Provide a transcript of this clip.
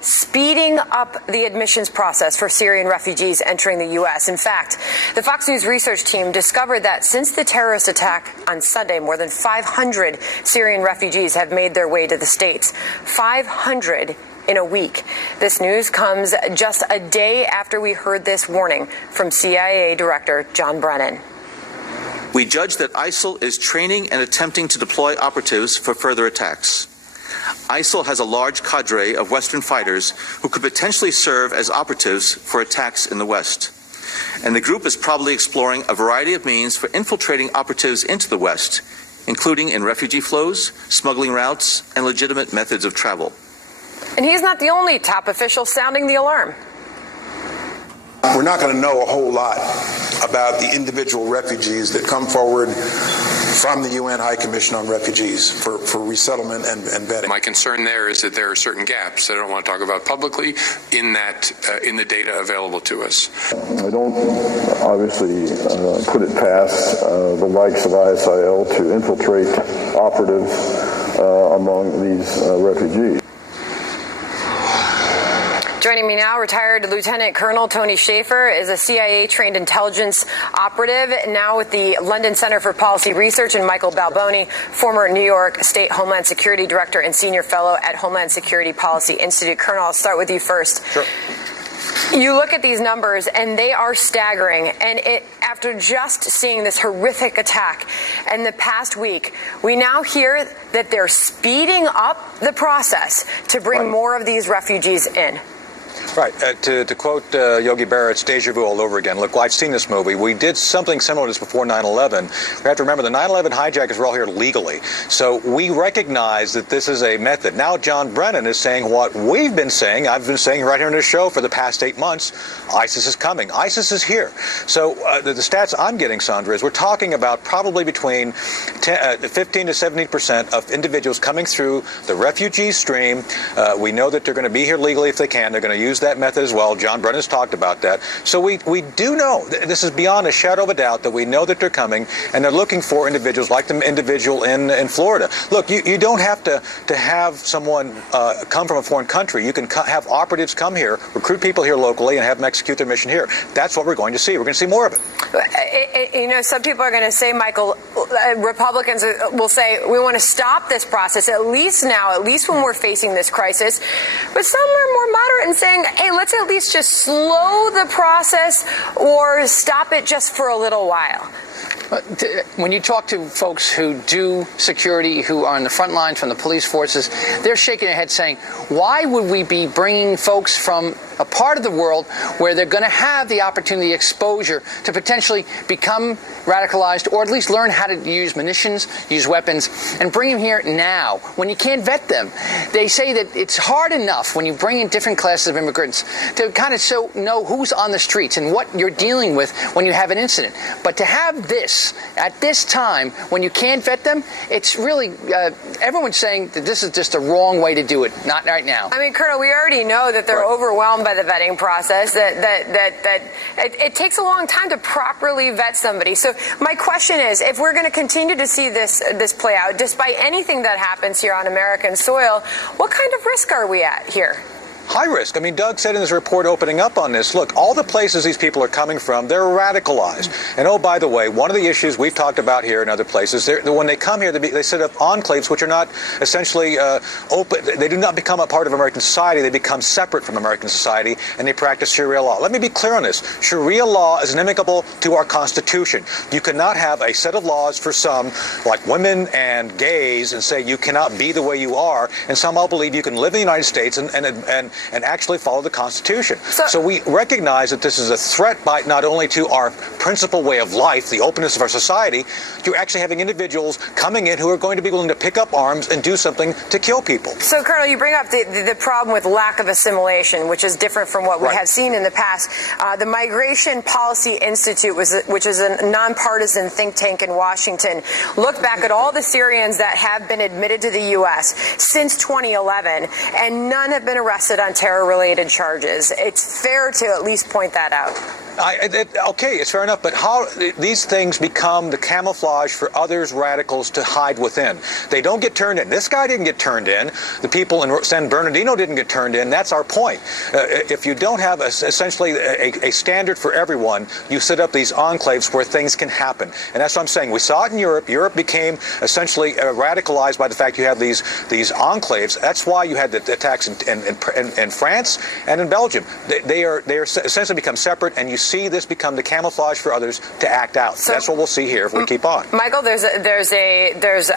speeding up the admissions process for Syrian refugees entering the U.S. In fact, the Fox News research team discovered that since the terrorist attack on Sunday, more than 500 Syrian refugees have made their way to the States. 500 in a week. This news comes just a day after we heard this warning from CIA Director John Brennan. We judge that ISIL is training and attempting to deploy operatives for further attacks. ISIL has a large cadre of Western fighters who could potentially serve as operatives for attacks in the West. And the group is probably exploring a variety of means for infiltrating operatives into the West, including in refugee flows, smuggling routes, and legitimate methods of travel. And he's not the only top official sounding the alarm. We're not going to know a whole lot about the individual refugees that come forward from the UN High Commission on Refugees for resettlement and vetting. My concern there is that there are certain gaps that I don't want to talk about publicly in the data available to us. I don't obviously put it past the likes of ISIL to infiltrate operatives among these refugees. Joining me now, retired Lieutenant Colonel Tony Shaffer is a CIA-trained intelligence operative, now with the London Center for Policy Research, and Michael Balboni, former New York State Homeland Security Director and Senior Fellow at Homeland Security Policy Institute. Colonel, I'll start with you first. Sure. You look at these numbers, and they are staggering. And after just seeing this horrific attack in the past week, we now hear that they're speeding up the process to bring more of these refugees in. Right. To quote Yogi Berra, it's deja vu all over again. Look, I've seen this movie. We did something similar to this before 9/11. We have to remember the 9/11 hijackers were all here legally. So we recognize that this is a method. Now John Brennan is saying what we've been saying. I've been saying right here on this show for the past 8 months. ISIS is coming. ISIS is here. So the stats I'm getting, Sandra, is we're talking about probably between 15 to 70% of individuals coming through the refugee stream. We know that they're going to be here legally if they can. They're going to use that method as well. John Brennan's talked about that. So we do know, this is beyond a shadow of a doubt, that we know that they're coming, and they're looking for individuals like the individual in Florida. Look, you don't have to have someone come from a foreign country. You can have operatives come here, recruit people here locally, and have them execute their mission here. That's what we're going to see. We're going to see more of it. You know, some people are going to say, Michael, Republicans will say, we want to stop this process, at least now, at least when we're facing this crisis. But some are more moderate and saying, hey, let's at least just slow the process or stop it just for a little while. When you talk to folks who do security, who are on the front lines from the police forces, they're shaking their head saying, why would we be bringing folks from a part of the world where they're going to have the opportunity, exposure to potentially become radicalized or at least learn how to use munitions, use weapons, and bring them here now when you can't vet them? They say that it's hard enough when you bring in different classes of immigrants to kind of know who's on the streets and what you're dealing with when you have an incident. But to have this at this time when you can't vet them, it's really everyone's saying that this is just a wrong way to do it. Not right now. I mean, Colonel, we already know that they're overwhelmed by the vetting process, that it takes a long time to properly vet somebody. So my question is, if we're going to continue to see this play out, despite anything that happens here on American soil, what kind of risk are we at here? High risk. I mean, Doug said in his report opening up on this, look, all the places these people are coming from, they're radicalized. And oh, by the way, one of the issues we've talked about here and other places, when they come here, they set up enclaves which are not essentially open. They do not become a part of American society. They become separate from American society, and they practice Sharia law. Let me be clear on this. Sharia law is inimical to our Constitution. You cannot have a set of laws for some, like women and gays, and say you cannot be the way you are, and some all believe you can live in the United States and actually follow the Constitution. So we recognize that this is a threat by not only to our principal way of life, the openness of our society, you're actually having individuals coming in who are going to be willing to pick up arms and do something to kill people. So, Colonel, you bring up the problem with lack of assimilation, which is different from what we have seen in the past. The Migration Policy Institute, which is a nonpartisan think tank in Washington, looked back at all the Syrians that have been admitted to the U.S. since 2011, and none have been arrested on terror-related charges. It's fair to at least point that out. Okay, it's fair enough, but how these things become the camouflage for others radicals to hide within? They don't get turned in. This guy didn't get turned in. The people in San Bernardino didn't get turned in. That's our point. If you don't have essentially a standard for everyone, you set up these enclaves where things can happen. And that's what I'm saying. We saw it in Europe. Europe became essentially radicalized by the fact you have these enclaves. That's why you had the attacks in France and in Belgium. They are essentially become separate, and you see this become the camouflage for others to act out. So that's what we'll see here if we keep on. Michael, there's